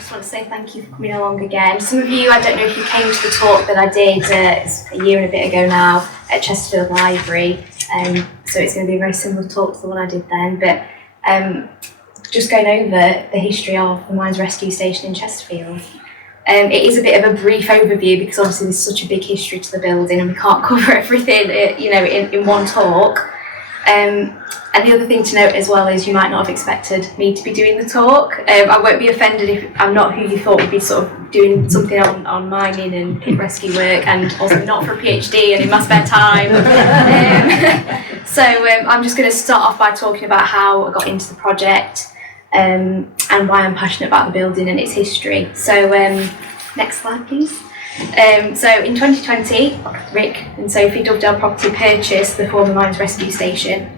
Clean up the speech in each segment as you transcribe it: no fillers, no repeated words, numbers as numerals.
just want to say thank you for coming along again. Some of you, I don't know if you came to the talk that I did it's a year and a bit ago now at Chesterfield Library, so it's going to be a very similar talk to the one I did then, but just going over the history of the Mines Rescue Station in Chesterfield. It is a bit of a brief overview because obviously there's such a big history to the building and we can't cover everything in one talk. And the other thing to note as well is you might not have expected me to be doing the talk. I won't be offended if I'm not who you thought would be sort of doing something on mining and pit rescue work, and also not for a PhD and in my spare time. So I'm just going to start off by talking about how I got into the project and why I'm passionate about the building and its history. So next slide please. So in 2020, Rick and Sophie Dovedale Property purchased the former Mines Rescue Station,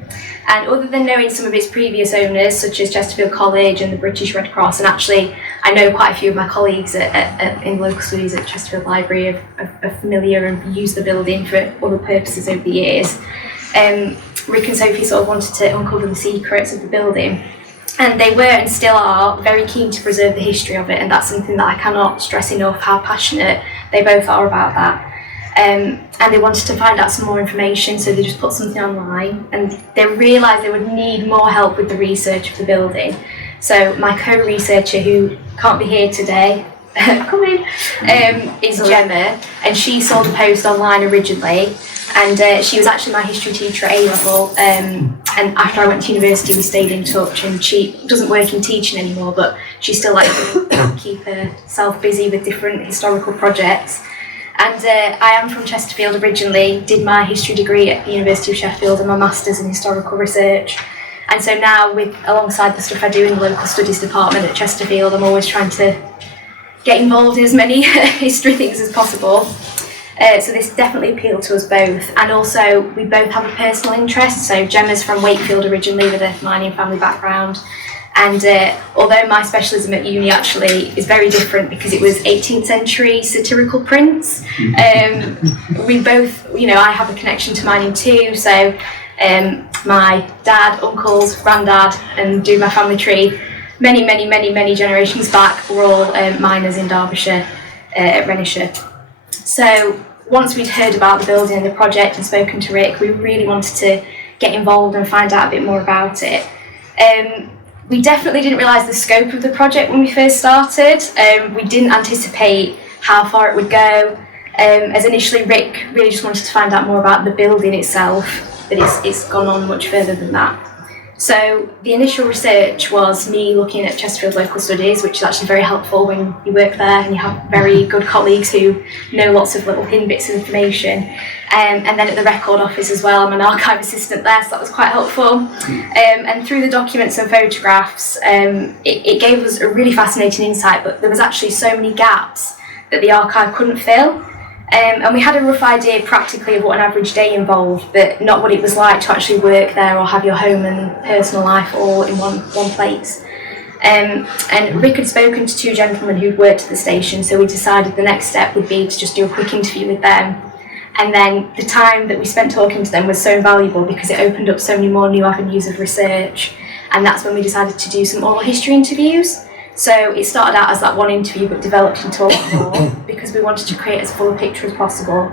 and other than knowing some of its previous owners such as Chesterfield College and the British Red Cross, and actually I know quite a few of my colleagues in local studies at Chesterfield Library are familiar and use the building for other purposes over the years, Rick and Sophie sort of wanted to uncover the secrets of the building. And they were and still are very keen to preserve the history of it, and that's something that I cannot stress enough how passionate they both are about that. And they wanted to find out some more information, so they just put something online, and they realised they would need more help with the research of the building. So my co-researcher, who can't be here today, come in, is Gemma, and she saw the post online originally, and she was actually my history teacher at A-level, and after I went to university we stayed in touch, and she doesn't work in teaching anymore, but she still likes to keep herself busy with different historical projects. And I am from Chesterfield originally, did my history degree at the University of Sheffield and my master's in historical research. And so now, alongside the stuff I do in the local studies department at Chesterfield, I'm always trying to get involved in as many history things as possible. So this definitely appealed to us both, and also we both have a personal interest. So Gemma's from Wakefield originally with a mining family background, and although my specialism at uni actually is very different because it was 18th century satirical prints, we both, I have a connection to mining too, so my dad, uncles, granddad, and do my family tree, many generations back were all miners in Derbyshire, at Rennesshire. So once we'd heard about the building and the project and spoken to Rick, we really wanted to get involved and find out a bit more about it. We definitely didn't realise the scope of the project when we first started. We didn't anticipate how far it would go, as initially Rick really just wanted to find out more about the building itself, but it's gone on much further than that. So the initial research was me looking at Chesterfield Local Studies, which is actually very helpful when you work there and you have very good colleagues who know lots of little pin bits of information. And then at the record office as well, I'm an archive assistant there, so that was quite helpful. And through the documents and photographs, it gave us a really fascinating insight, but there was actually so many gaps that the archive couldn't fill. And we had a rough idea practically of what an average day involved, but not what it was like to actually work there or have your home and personal life all in one place. And Rick had spoken to two gentlemen who'd worked at the station, so we decided the next step would be to just do a quick interview with them. And then the time that we spent talking to them was so valuable because it opened up so many more new avenues of research, and that's when we decided to do some oral history interviews. So it started out as that one interview but developed into a lot more because we wanted to create as full a picture as possible.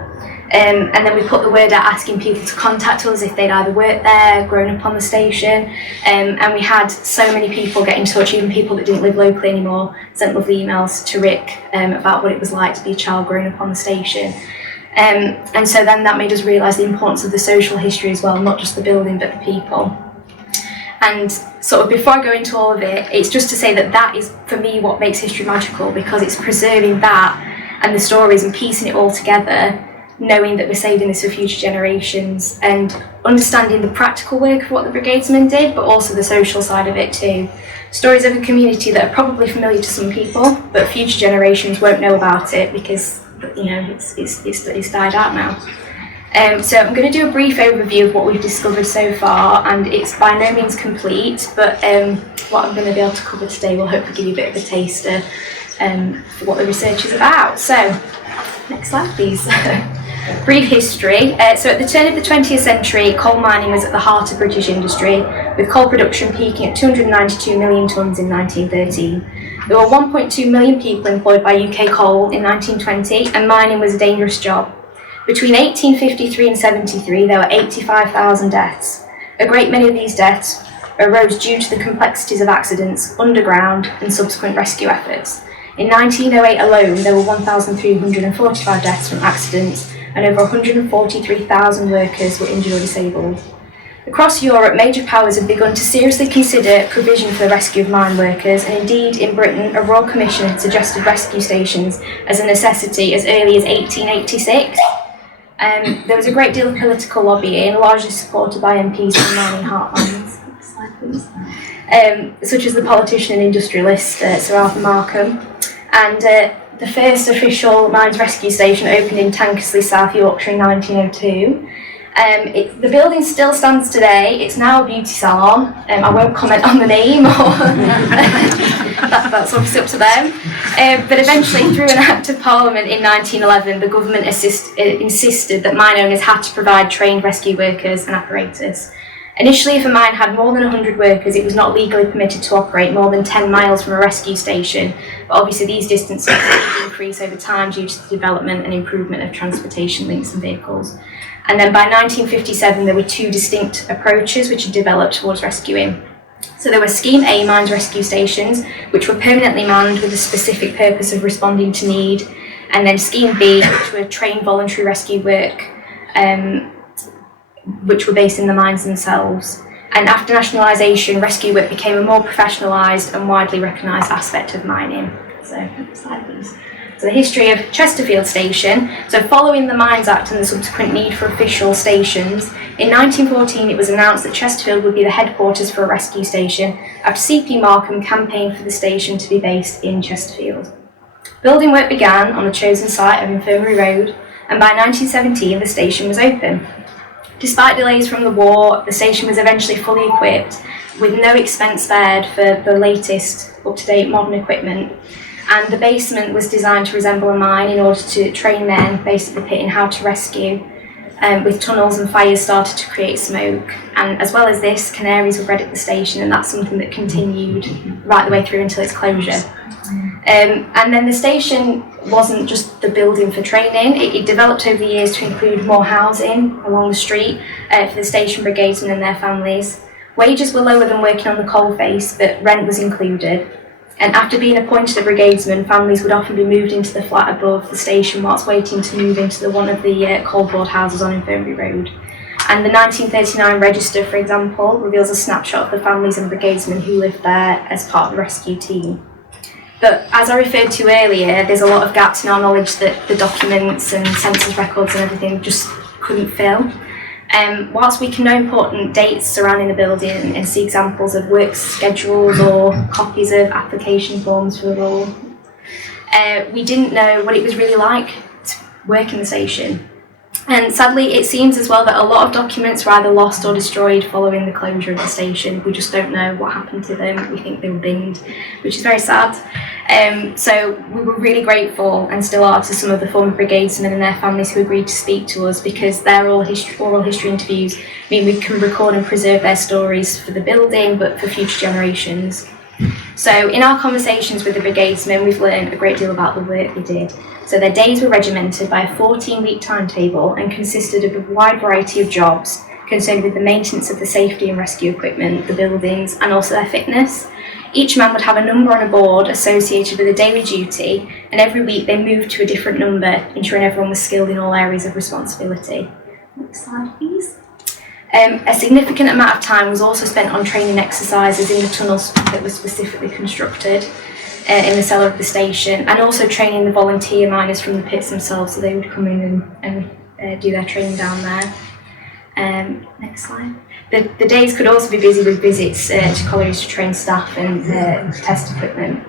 And then we put the word out asking people to contact us if they'd either worked there, grown up on the station, and we had so many people get in touch, even people that didn't live locally anymore, sent lovely emails to Rick about what it was like to be a child growing up on the station. And so then that made us realise the importance of the social history as well, not just the building but the people. And sort of before I go into all of it, it's just to say that that is, for me, what makes history magical, because it's preserving that and the stories and piecing it all together, knowing that we're saving this for future generations and understanding the practical work of what the brigadesmen did, but also the social side of it too. Stories of a community that are probably familiar to some people, but future generations won't know about it because, it's died out now. So I'm going to do a brief overview of what we've discovered so far, and it's by no means complete, but what I'm going to be able to cover today will hopefully give you a bit of a taster for what the research is about. So, next slide please. Brief history. So at the turn of the 20th century, coal mining was at the heart of British industry, with coal production peaking at 292 million tonnes in 1913. There were 1.2 million people employed by UK Coal in 1920, and mining was a dangerous job. Between 1853 and 73, there were 85,000 deaths. A great many of these deaths arose due to the complexities of accidents, underground, and subsequent rescue efforts. In 1908 alone, there were 1,345 deaths from accidents, and over 143,000 workers were injured or disabled. Across Europe, major powers have begun to seriously consider provision for the rescue of mine workers, and indeed in Britain, a Royal Commission had suggested rescue stations as a necessity as early as 1886. There was a great deal of political lobbying, largely supported by MPs from mining heartlands. Next slide, please. Such as the politician and industrialist Sir Arthur Markham. And the first official mines rescue station opened in Tankersley, South Yorkshire in 1902. The building still stands today. It's now a beauty salon. I won't comment on the name, or that's obviously up to them. But eventually, through an Act of Parliament in 1911, the government insisted that mine owners had to provide trained rescue workers and apparatus. Initially, if a mine had more than 100 workers, it was not legally permitted to operate more than 10 miles from a rescue station. But obviously, these distances increase over time due to the development and improvement of transportation links and vehicles. And then by 1957, there were two distinct approaches which had developed towards rescuing. So there were Scheme A mines rescue stations, which were permanently manned with the specific purpose of responding to need, and then Scheme B, which were trained voluntary rescue work, which were based in the mines themselves. And after nationalisation, rescue work became a more professionalised and widely recognised aspect of mining. So, next slide, please. So the history of Chesterfield Station. So following the Mines Act and the subsequent need for official stations, in 1914 it was announced that Chesterfield would be the headquarters for a rescue station after C.P. Markham campaigned for the station to be based in Chesterfield. Building work began on the chosen site of Infirmary Road, and by 1917 the station was open. Despite delays from the war, the station was eventually fully equipped with no expense spared for the latest up-to-date modern equipment. And the basement was designed to resemble a mine in order to train men based at the pit in how to rescue, with tunnels and fires started to create smoke. And as well as this, canaries were bred at the station, and that's something that continued right the way through until its closure. And then the station wasn't just the building for training, it developed over the years to include more housing along the street for the station brigadesmen and their families. Wages were lower than working on the coalface, but rent was included. And after being appointed a brigadesman, families would often be moved into the flat above the station whilst waiting to move into one of the coal board houses on Infirmary Road. And the 1939 register, for example, reveals a snapshot of the families and brigadesmen who lived there as part of the rescue team. But as I referred to earlier, there's a lot of gaps in our knowledge that the documents and census records and everything just couldn't fill. Whilst we can know important dates surrounding the building and see examples of work schedules or copies of application forms for the role, we didn't know what it was really like to work in the station. And sadly, it seems as well that a lot of documents were either lost or destroyed following the closure of the station. We just don't know what happened to them. We think they were binned, which is very sad. So we were really grateful, and still are, to some of the former brigadesmen and their families who agreed to speak to us, because their oral history interviews mean we can record and preserve their stories for the building, but for future generations. So in our conversations with the brigadesmen, we've learned a great deal about the work they did. So their days were regimented by a 14-week timetable and consisted of a wide variety of jobs concerned with the maintenance of the safety and rescue equipment, the buildings, and also their fitness. Each man would have a number on a board associated with a daily duty, and every week they moved to a different number, ensuring everyone was skilled in all areas of responsibility. Next slide, please. A significant amount of time was also spent on training exercises in the tunnels that were specifically constructed in the cellar of the station, and also training the volunteer miners from the pits themselves, so they would come in and do their training down there. Next slide. The days could also be busy with visits to collieries to train staff and test equipment.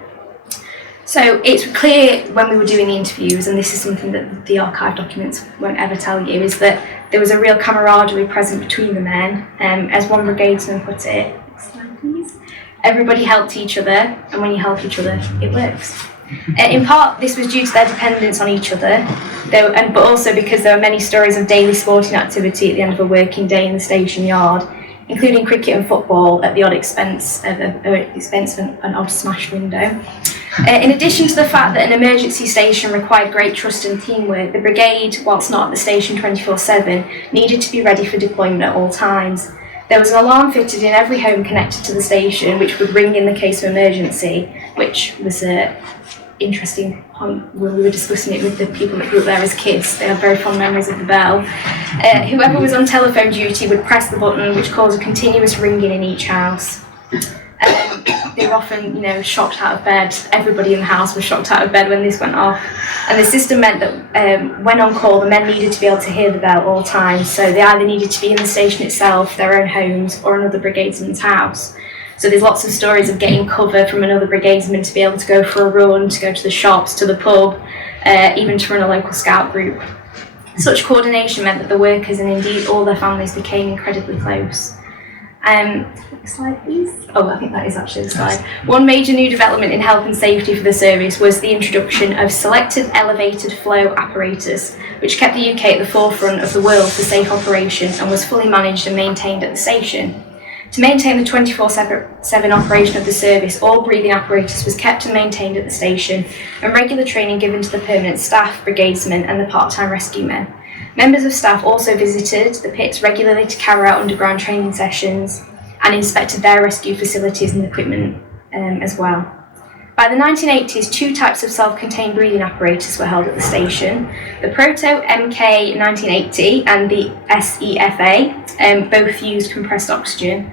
So it's clear when we were doing the interviews, and this is something that the archive documents won't ever tell you, is that there was a real camaraderie present between the men. As one brigadesman put it, next slide please, everybody helped each other, and when you help each other, it works. In part, this was due to their dependence on each other, but also because there were many stories of daily sporting activity at the end of a working day in the station yard. including cricket and football at the odd expense of an odd smashed window. In addition to the fact that an emergency station required great trust and teamwork, the brigade, whilst not at the station 24/7, needed to be ready for deployment at all times. There was an alarm fitted in every home connected to the station, which would ring in the case of emergency, which was interesting when we were discussing it with the people that grew up there as kids. They had very fond memories of the bell. Whoever was on telephone duty would press the button, which caused a continuous ringing in each house. They were often, shocked out of bed. Everybody in the house was shocked out of bed when this went off. And the system meant that when on call, the men needed to be able to hear the bell at all times. So they either needed to be in the station itself, their own homes, or another brigadesman's house. So there's lots of stories of getting cover from another brigadesman to be able to go for a run, to go to the shops, to the pub, even to run a local scout group. Such coordination meant that the workers and indeed all their families became incredibly close. Next slide, please. Oh, I think that is actually the slide. One major new development in health and safety for the service was the introduction of selected elevated flow apparatus, which kept the UK at the forefront of the world for safe operation and was fully managed and maintained at the station. To maintain the 24/7 operation of the service, all breathing apparatus was kept and maintained at the station, and regular training given to the permanent staff, brigadesmen and the part-time rescue men. Members of staff also visited the pits regularly to carry out underground training sessions and inspected their rescue facilities and equipment as well. By the 1980s, two types of self-contained breathing apparatus were held at the station. The Proto MK 1980 and the SEFA both used compressed oxygen,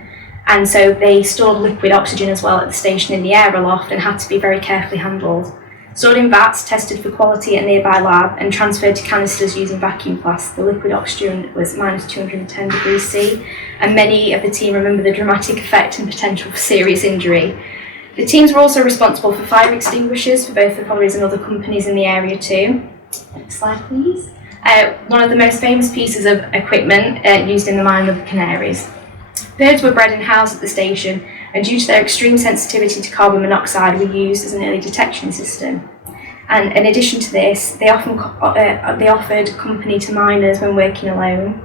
and so they stored liquid oxygen as well at the station in the air aloft and had to be very carefully handled. Stored in vats, tested for quality at a nearby lab, and transferred to canisters using vacuum flasks. The liquid oxygen was minus 210 degrees C, and many of the team remember the dramatic effect and potential for serious injury. The teams were also responsible for fire extinguishers for both the collieries and other companies in the area too. Next slide, please. One of the most famous pieces of equipment used in the mine of the Canaries. Birds were bred and housed at the station, and due to their extreme sensitivity to carbon monoxide, were used as an early detection system. And in addition to this, they offered company to miners when working alone.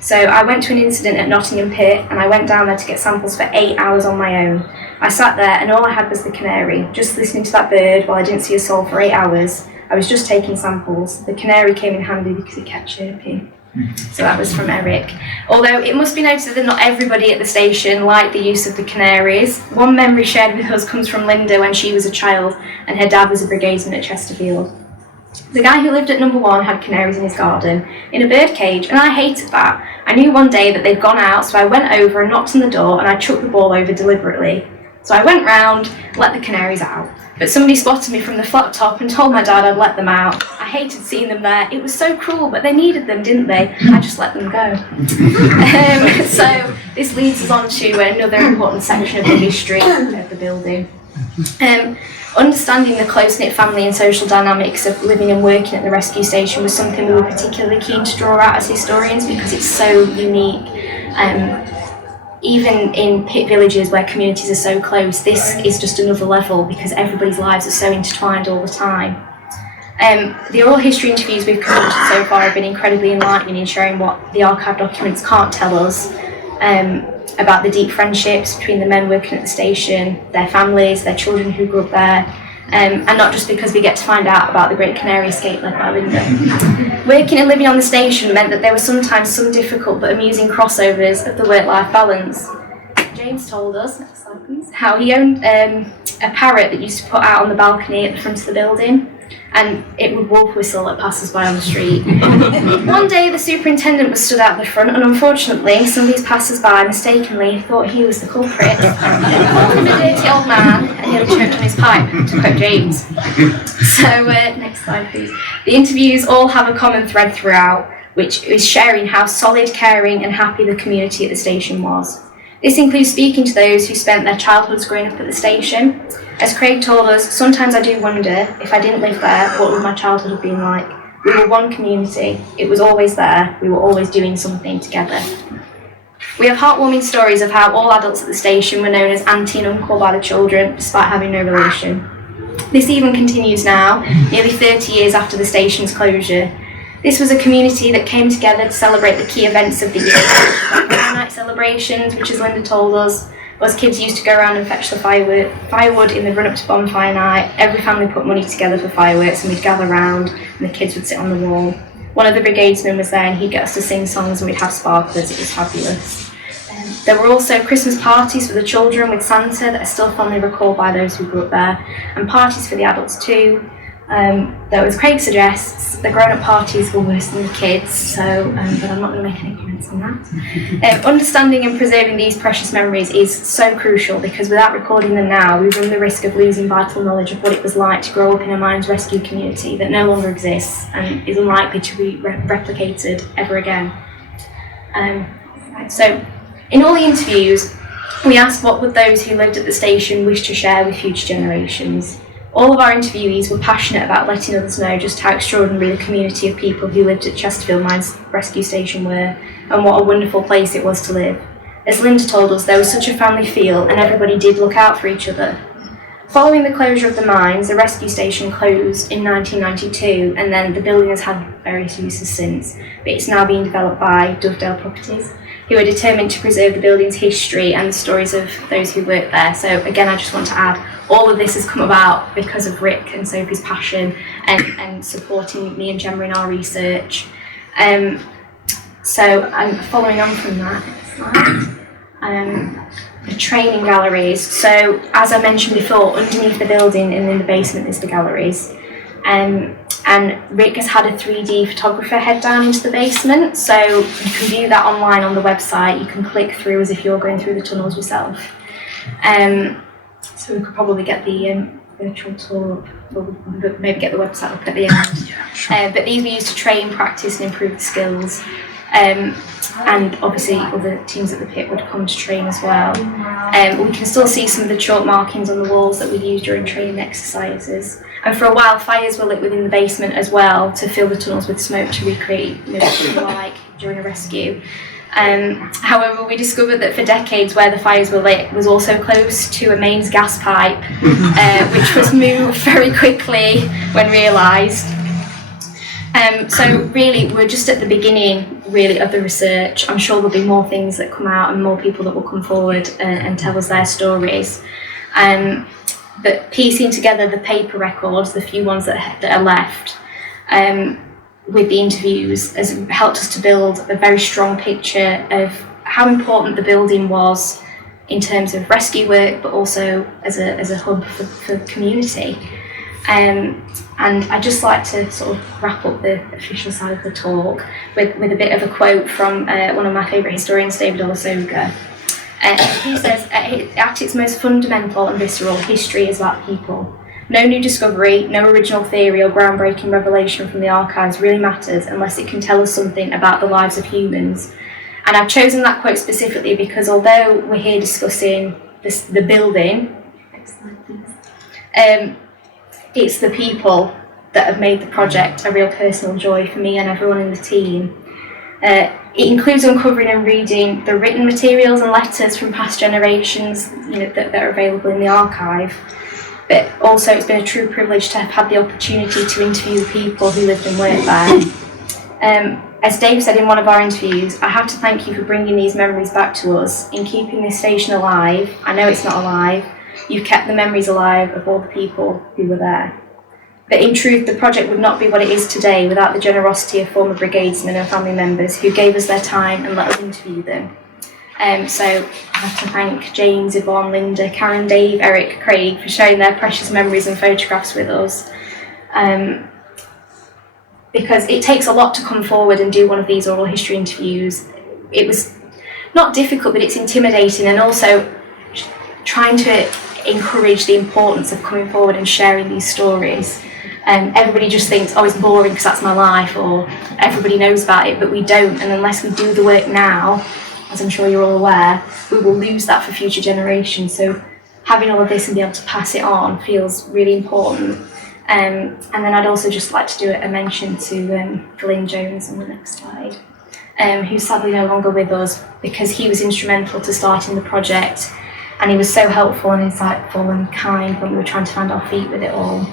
So I went to an incident at Nottingham Pit, and I went down there to get samples for 8 hours on my own. I sat there and all I had was the canary, just listening to that bird while I didn't see a soul for 8 hours. I was just taking samples. The canary came in handy because it kept chirping. So that was from Eric. Although it must be noted that not everybody at the station liked the use of the canaries. One memory shared with us comes from Linda when she was a child and her dad was a brigadesman at Chesterfield. The guy who lived at number 1 had canaries in his garden, in a bird cage, and I hated that. I knew one day that they'd gone out, so I went over and knocked on the door and I chucked the ball over deliberately. So I went round, let the canaries out. But somebody spotted me from the flat top and told my dad I'd let them out. I hated seeing them there. It was so cruel, but they needed them, didn't they? I just let them go. So this leads us on to another important section of the history of the building. Understanding the close-knit family and social dynamics of living and working at the rescue station was something we were particularly keen to draw out as historians because it's so unique. Even in pit villages where communities are so close, this is just another level because everybody's lives are so intertwined all the time. The oral history interviews we've conducted so far have been incredibly enlightening in sharing what the archive documents can't tell us about the deep friendships between the men working at the station, their families, their children who grew up there, and not just because we get to find out about the Great Canary escape led by Linda. Working and living on the station meant that there were sometimes some difficult but amusing crossovers of the work-life balance. James told us, next slide please, how he owned a parrot that used to put out on the balcony at the front of the building, and it would wolf whistle at passers-by on the street. One day the superintendent was stood out the front, and unfortunately some of these passers-by mistakenly thought he was the culprit. They called him a dirty old man and nearly choked on his pipe, to quote James. So next slide please. The interviews all have a common thread throughout, which is sharing how solid, caring and happy the community at the station was. This includes speaking to those who spent their childhoods growing up at the station. As Craig told us, sometimes I do wonder, if I didn't live there, what would my childhood have been like? We were one community, it was always there, we were always doing something together. We have heartwarming stories of how all adults at the station were known as auntie and uncle by the children, despite having no relation. This even continues now, nearly 30 years after the station's closure. This was a community that came together to celebrate the key events of the year. Fire night celebrations, which, as Linda told us, was kids used to go around and fetch the firewood in the run-up to bonfire night. Every family put money together for fireworks, and we'd gather round, and the kids would sit on the wall. One of the brigadesmen was there, and he'd get us to sing songs, and we'd have sparklers. It was fabulous. There were also Christmas parties for the children with Santa that are still fondly recalled by those who grew up there, and parties for the adults too. Though, as Craig suggests, the grown-up parties were worse than the kids, so but I'm not going to make any comments on that. Understanding and preserving these precious memories is so crucial, because without recording them now, we run the risk of losing vital knowledge of what it was like to grow up in a mines rescue community that no longer exists and is unlikely to be replicated ever again. So, in all the interviews, we asked what would those who lived at the station wish to share with future generations. All of our interviewees were passionate about letting others know just how extraordinary the community of people who lived at Chesterfield Mines Rescue Station were, and what a wonderful place it was to live. As Linda told us, there was such a family feel, and everybody did look out for each other. Following the closure of the mines, the rescue station closed in 1992, and then the building has had various uses since, but it's now being developed by Dovedale Properties, who are determined to preserve the building's history and the stories of those who worked there. So again, I just want to add, all of this has come about because of Rick and Sophie's passion and supporting me and Gemma in our research. So following on from that, the training galleries. So as I mentioned before, underneath the building and in the basement is the galleries. And Rick has had a 3D photographer head down into the basement, so you can view that online on the website. You can click through as if you're going through the tunnels yourself. So we could probably get the virtual tour up, or maybe get the website up at the end. Yeah, sure. But these were used to train, practice and improve the skills. And obviously other teams at the pit would come to train as well. We can still see some of the chalk markings on the walls that we used during training exercises. And for a while, fires were lit within the basement as well to fill the tunnels with smoke to recreate what they were like during a rescue. However, we discovered that for decades where the fires were lit was also close to a mains gas pipe, which was moved very quickly when realised. So really, we're just at the beginning really of the research. I'm sure there'll be more things that come out and more people that will come forward and tell us their stories. But piecing together the paper records, the few ones that are left, with the interviews has helped us to build a very strong picture of how important the building was in terms of rescue work, but also as a hub for the community. And I'd just like to sort of wrap up the official side of the talk with a bit of a quote from one of my favourite historians, David Olusoga. He says, at its most fundamental and visceral, history is about people. No new discovery, no original theory or groundbreaking revelation from the archives really matters unless it can tell us something about the lives of humans. And I've chosen that quote specifically because although we're here discussing the building, next slide please, it's the people that have made the project a real personal joy for me and everyone in the team. It includes uncovering and reading the written materials and letters from past generations, that are available in the archive. But also it's been a true privilege to have had the opportunity to interview people who lived and worked there. As Dave said in one of our interviews, I have to thank you for bringing these memories back to us, in keeping this station alive. I know it's not alive. You've kept the memories alive of all the people who were there. But in truth, the project would not be what it is today without the generosity of former brigadesmen and family members who gave us their time and let us interview them. So I have to thank James, Yvonne, Linda, Karen, Dave, Eric, Craig for sharing their precious memories and photographs with us. Because it takes a lot to come forward and do one of these oral history interviews. It was not difficult, but it's intimidating, and also trying to encourage the importance of coming forward and sharing these stories. Everybody just thinks, oh, it's boring because that's my life, or everybody knows about it, but we don't. And unless we do the work now, as I'm sure you're all aware, we will lose that for future generations. So having all of this and be able to pass it on feels really important. And then I'd also just like to do a mention to Glyn Jones on the next slide, who's sadly no longer with us, because he was instrumental to starting the project, and he was so helpful and insightful and kind when we were trying to find our feet with it all.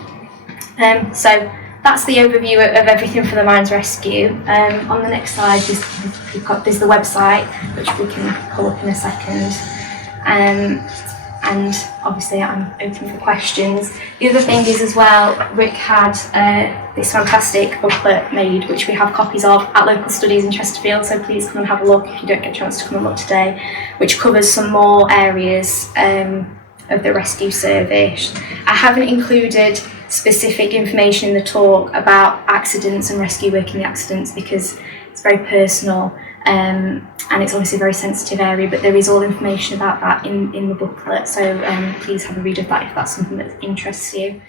So that's the overview of everything for the Mines Rescue. On the next slide, there's the website, which we can pull up in a second. And obviously I'm open for questions. The other thing is as well, Rick had this fantastic booklet made, which we have copies of at local studies in Chesterfield, so please come and have a look if you don't get a chance to come and look today, which covers some more areas of the rescue service. I haven't included specific information in the talk about accidents and rescue work in the accidents because it's very personal. And it's obviously a very sensitive area, but there is all information about that in the booklet, so please have a read of that if that's something that interests you.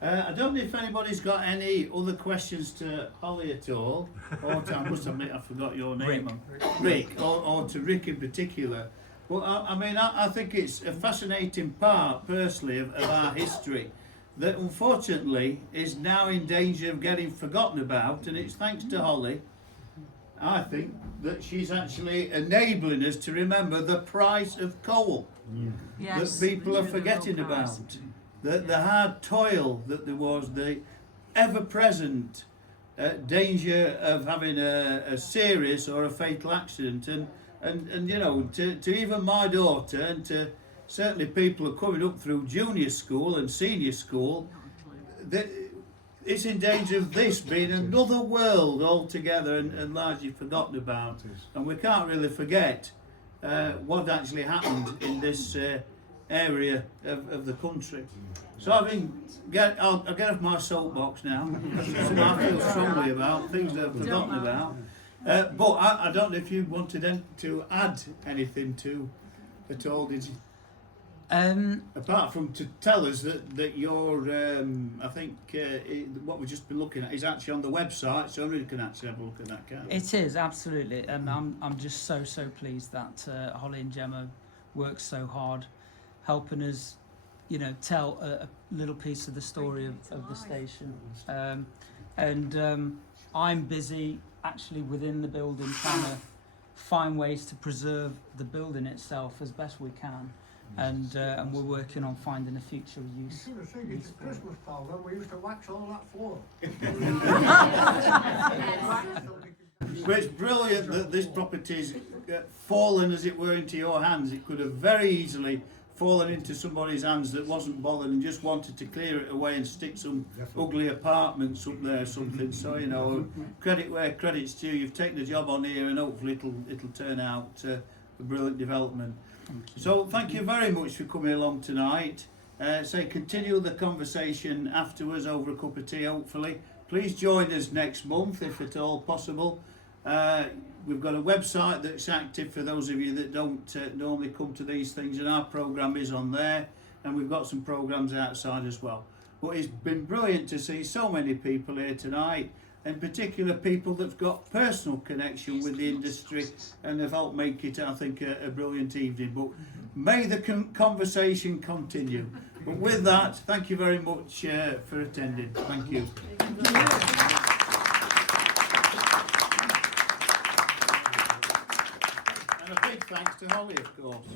I don't know if anybody's got any other questions to Holly at all, or to, I must admit I forgot your name, Rick, or to Rick in particular. Well, I think it's a fascinating part, personally, of our history that unfortunately is now in danger of getting forgotten about, and it's thanks to Holly, I think, that she's actually enabling us to remember the price of coal that people are forgetting about, the hard toil that there was, the ever-present danger of having a serious or a fatal accident, and you know, to even my daughter, and to certainly people who are coming up through junior school and senior school, it's in danger of this being another world altogether and largely forgotten about. And we can't really forget what actually happened in this area of the country. So I'll get off my soapbox now. Something I feel strongly about, things that I've forgotten about. But I don't know if you wanted to add anything to at all, did you? Apart from to tell us that you're, I think what we've just been looking at is actually on the website, so everyone can actually have a look at that, can't we? It is, absolutely, and I'm just so pleased that Holly and Gemma worked so hard, helping us, you know, tell a little piece of the story of the station. I'm busy actually within the building trying to find ways to preserve the building itself as best we can. And we're working on finding a future use. You should have seen it at Christmas program. We used to wax all that floor. Well, it's brilliant that this property's fallen, as it were, into your hands. It could have very easily fallen into somebody's hands that wasn't bothered and just wanted to clear it away and stick some ugly apartments up there or something. So, you know, credit where credit's due. You've taken the job on here, and hopefully it'll turn out a brilliant development. So thank you very much for coming along tonight. Continue the conversation afterwards over a cup of tea, hopefully. Please join us next month if at all possible. We've got a website that's active for those of you that don't normally come to these things, and our programme is on there, and we've got some programmes outside as well. But it's been brilliant to see so many people here tonight, in particular people that've got personal connection with the industry and have helped make it, I think, a brilliant evening. But may the conversation continue. But with that, thank you very much for attending. Thank you. And a big thanks to Holly, of course.